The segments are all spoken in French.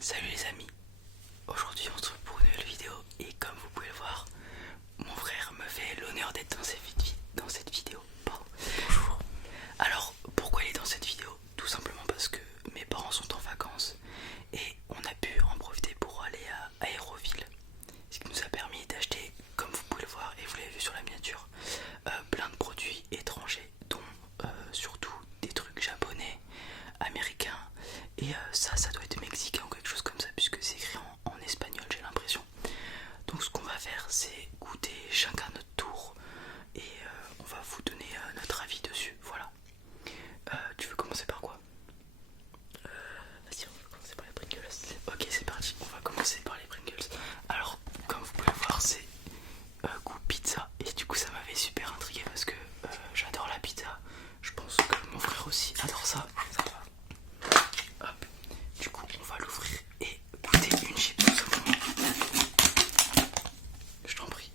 Salut les amis, aujourd'hui on se retrouve pour une nouvelle vidéo et comme vous pouvez le voir, mon frère me fait l'honneur d'être dans cette vidéo. Pardon. Bonjour. Alors pourquoi il est dans cette vidéo? Tout simplement parce que mes parents sont en vacances et on a pu en profiter pour aller à Aéroville. Ce qui nous a permis d'acheter, comme vous pouvez le voir et vous l'avez vu sur la miniature, plein de produits étrangers dont surtout des trucs japonais, américains et ça doit être mexicain ou quelque chose comme ça puisque c'est écrit en espagnol j'ai l'impression. Donc ce qu'on va faire c'est goûter chacun notre tour et on va vous donner notre avis dessus, voilà. Tu veux commencer par quoi? Vas-y, on va commencer par les Pringles. Ok, c'est parti, on va commencer par les Pringles. Alors comme vous pouvez le voir c'est goût pizza et du coup ça m'avait super intrigué parce que j'adore la pizza. Je pense que mon frère aussi adore ça. Hop, du coup on va l'ouvrir et goûter une chips au saumon. Je t'en prie.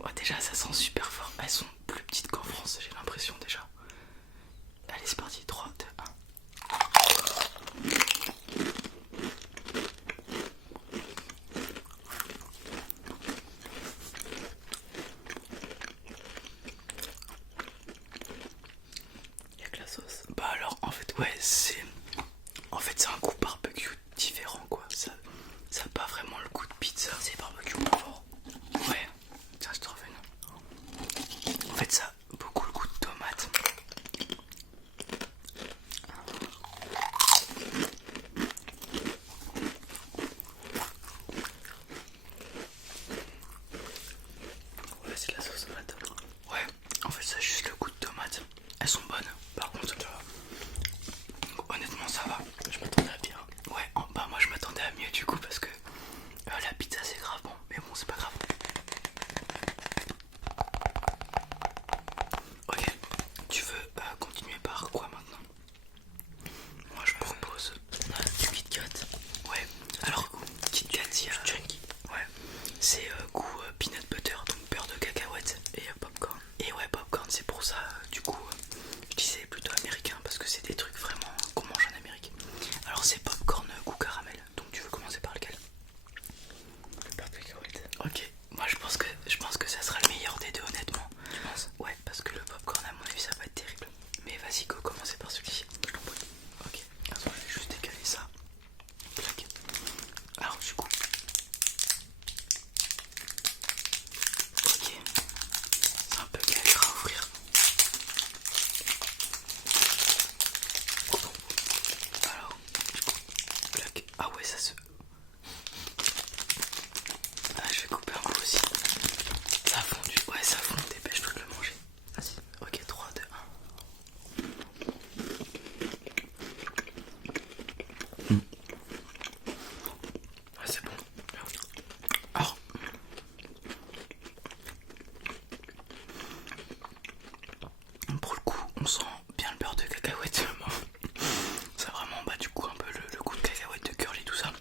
Oh, déjà ça sent super fort. Elles sont plus petites qu'en France j'ai l'impression déjà. Allez c'est parti, 3, 2, 1. Il y a que la sauce. Bah alors en fait ouais c'est un goût barbecue différent quoi. Ça a pas vraiment le goût de pizza. C'est barbecue moins fort. Ouais, tiens je te reviens. En fait ça a beaucoup le goût de tomate. Ouais, c'est de la sauce tomate. Ouais, en fait ça a juste le goût de tomate. Elles sont bonnes. Par contre honnêtement ça va. Je m'attendais à pire. Ouais, bah moi je m'attendais à mieux du coup parce que la pizza c'est grave bon. Mais bon c'est pas grave. Ok, tu veux continuer par quoi maintenant? Moi je propose On a du Kit Kat. ouais, alors Kit Kat il y a Chunky. ouais, c'est goût peanut butter, donc beurre de cacahuète et popcorn. Et ouais, popcorn c'est pour ça du coup je disais plutôt américain parce que c'est des trucs vraiment qu'on mange en Amérique. Alors c'est popcorn goût caramel, donc tu veux commencer par lequel? Le beurre de cacahuète. Ok, moi je pense que ça sera le meilleur des deux honnêtement. Tu penses? Ouais, parce que le popcorn à mon avis ça va être terrible. Mais vas-y go, commencer par celui-ci. Je t'en prie. Ok, attends, je vais juste décaler ça. Clac. Alors du coup. Ok. C'est un peu galère à ouvrir. Alors, du coup, clac. Ah ouais, ça se... Ah, je vais couper un coup aussi. Ça a fondu. Ouais, ça fond. Dépêche-toi de le manger. Vas-y. Ok, 3, 2, 1. Ouais, c'est bon. Alors, pour le coup, on sent bien le beurre de cacahuète. Ça a vraiment, bah du coup, un peu le goût de cacahuète, de curly, tout ça.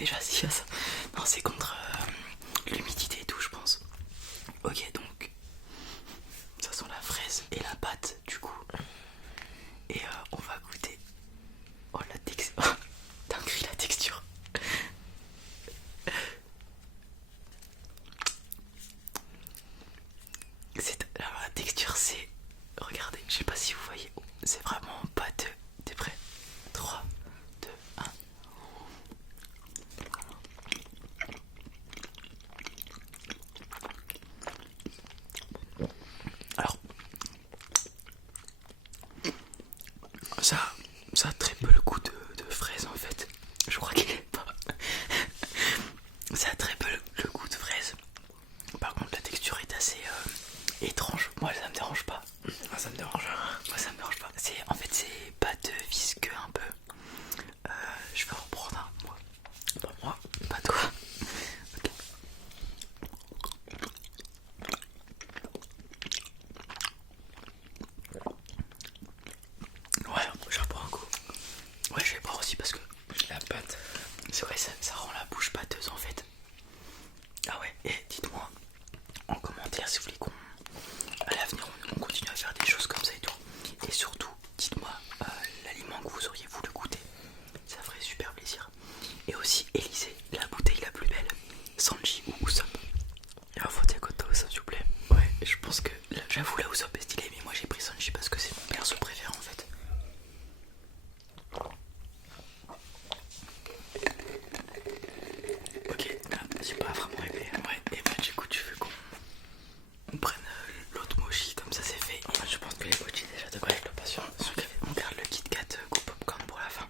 déjà s'il y a ça. Non, c'est contre l'humidité et tout, je pense. Ok, donc ça sent la fraise et la pâte du coup. Et on va goûter. Oh la texture. Dinguerie la texture. Alors, la texture c'est. Regardez, je sais pas si vous voyez. C'est vraiment pâteux. T'es prêt? 3, 2, 1. Alors, ça a très peu le goût de fraise en fait. Je crois qu'il est pas. Ça a très peu le goût de fraise. Par contre, la texture est assez étrange. Moi, ça me dérange pas. Ah, ça me dérange. Moi, ça me dérange pas. En fait, c'est pâteux, visqueux un peu. Je vais en prendre un, moi. Pas moi. Pas toi. Ok. Ouais, j'en prends un coup. Ouais, je vais boire aussi parce que La pâte. c'est vrai, ça rend la bouche pâteuse en fait. Ah ouais, et dites-moi en commentaire si vous voulez qu'on à l'avenir on continue à faire des choses comme ça et tout. Et surtout, dites-moi l'aliment que vous auriez voulu goûter. Ça ferait super plaisir. Et aussi, Élysée, la bouteille la plus belle, Sanji ou Usopp. Il va voter côté Usopp s'il vous plaît. Ouais, je pense que j'avoue la Usopp est stylée, mais moi j'ai pris Sanji parce que c'est mon perso préféré en fait. Ok, là, j'ai pas vraiment aimé. Ouais, et bah du coup tu veux qu'on prenne l'autre mochi comme ça c'est fait. Je pense que les mochis déjà devraient être pas sûr. On garde le Kit Kat goût popcorn pour la fin.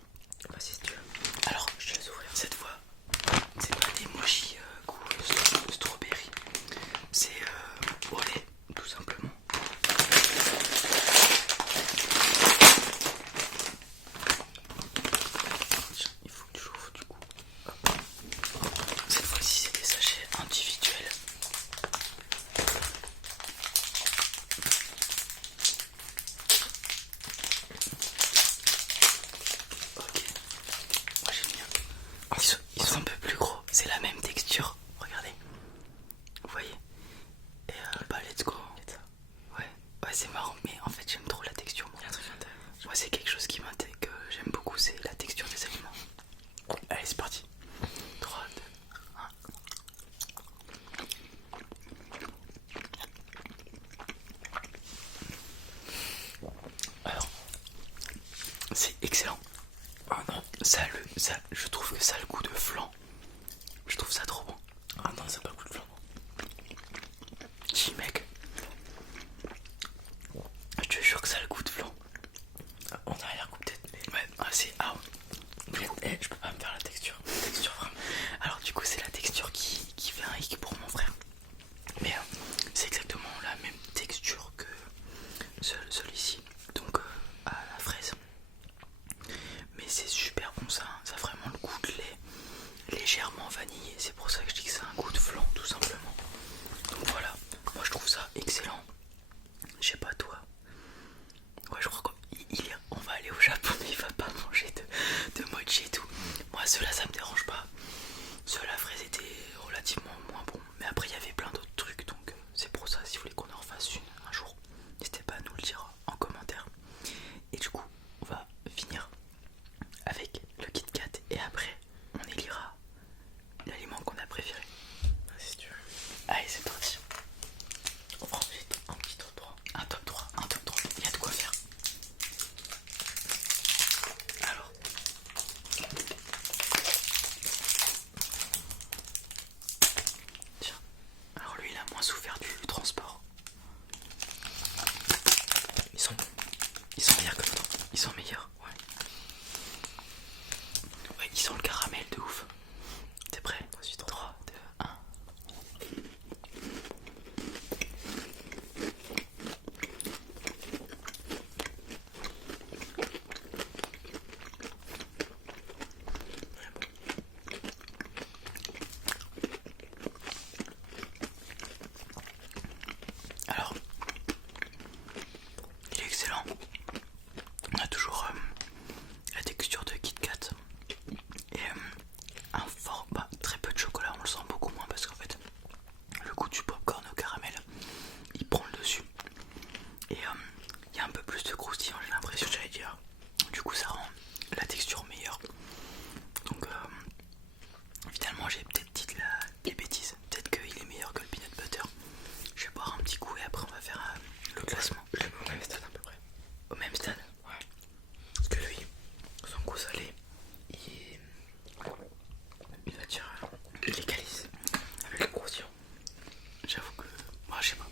Vas-y si tu veux. Alors, je te laisse ouvrir cette fois. C'est pas des mochis goût strawberry. C'est au lait, tout simplement. Tiens, il faut que tu l'ouvres du coup. Hop. Cette fois-ci, c'est des sachets individuels. Ok, moi j'aime bien. Ils sont un peu plus gros, c'est la même texture, regardez. Vous voyez? Et bah let's go. Ouais, c'est marrant, mais en fait j'aime trop la texture. Moi, moi c'est quelque chose qui m'intéresse, que j'aime beaucoup, c'est la texture des aliments. Allez, c'est parti. 3, 2, 1. Alors, c'est excellent. Oh non, je trouve que ça a le goût de flan. Je trouve ça trop bon. Ah non, c'est pas le goût de flan. Si mec, je te jure que ça a le goût de flan. On a rien goûté peut-être, mais. Ouais, c'est Je peux pas me faire la texture. vraiment. Alors du coup c'est la texture qui fait un hic pour mon frère. Mais c'est exactement la même texture que celui-ci. Donc à la fraise. Mais c'est super bon ça. Ça a vraiment le goût de lait. Légèrement vanillé. C'est pour ça que je dis que c'est un goût de flan tout simplement. Donc voilà. Moi je trouve ça excellent. Je sais pas toi. Ouais, je crois qu'on va aller au Japon, mais il va pas manger de mochi et tout. Moi, ceux-là, ça me dérange pas. Ceux-là, fraise étaient relativement moins bons. Mais après, il y avait plein d'autres trucs. Donc, c'est pour ça, si vous voulez qu'on en refasse une un jour, n'hésitez pas à nous le dire en commentaire. Et du coup, on va finir avec le Kit Kat. Et après, on élira l'aliment qu'on a préféré. Si tu veux. Allez, c'est parti. On prend ensuite un petit top 3. Un top 3. classement. Je le mets au même stade à peu près. Au même stade. Ouais. Parce que lui, son goût salé, il va dire, il légalise avec le croustillant. J'avoue que moi je sais pas.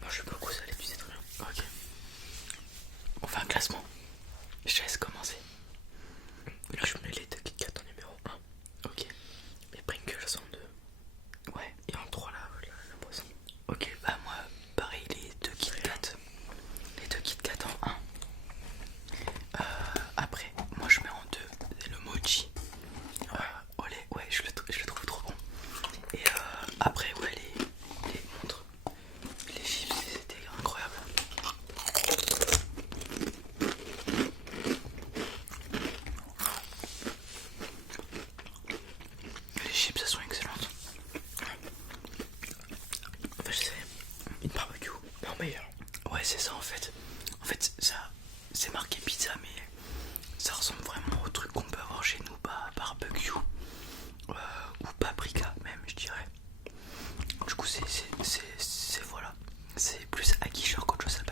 Moi je suis pas goût salé, tu sais très bien. Ok. On fait un classement. Je te laisse commencer. Là je mets les deux Kit Kat en numéro 1. Ok. Les Pringles en 2. Ouais. Et en 3 la boisson. Ok, bah moi pareil, les deux Kit Kat. Les deux Kit Kat en 1. Après, moi je mets en 2 le mochi. Au lait, ouais, je le trouve trop bon. Et après, ouais, les montres, les chips, c'était incroyable. Les chips, elles sont excellentes. En fait, c'est une barbecue, mais en meilleur. Ouais, c'est ça en fait. En fait, ça, c'est marqué pizza, mais ça ressemble vraiment au truc qu'on peut avoir chez nous, bah, barbecue ou paprika même, je dirais. Du coup, c'est voilà, c'est plus acquis qu'autre chose.